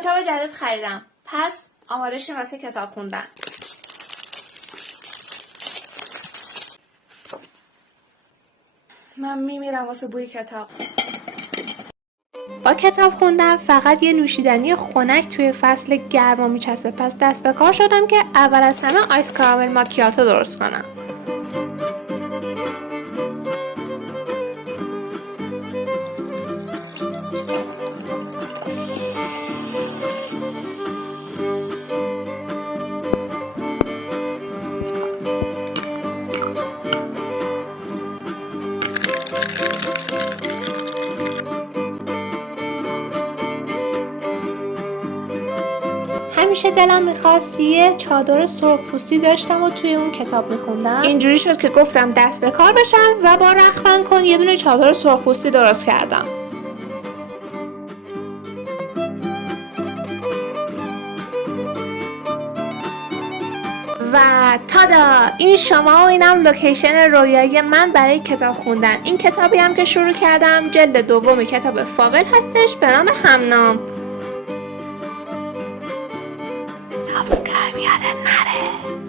کتاب جدید خریدم. پس آماده شیم واسه کتاب خوندن. من میمیرم واسه بوی کتاب. با کتاب خوندن فقط یه نوشیدنی خنک توی فصل گرما میچسبه، پس دست به کار شدم که اول از همه آیس کارامل ماکیاتو درست کنم. همیشه دلم میخواست یه چادر سرخپوستی داشتم و توی اون کتاب میخوندم. اینجوری شد که گفتم دست به کار بشم و با رخفن کن یه دونه چادر سرخپوستی درست کردم. و تادا! این شما و اینم لوکیشن رویایی من برای کتاب خوندن. این کتابی هم که شروع کردم جلد دوم کتاب فاول هستش به نام همنام. سابسکرایب یادت نره.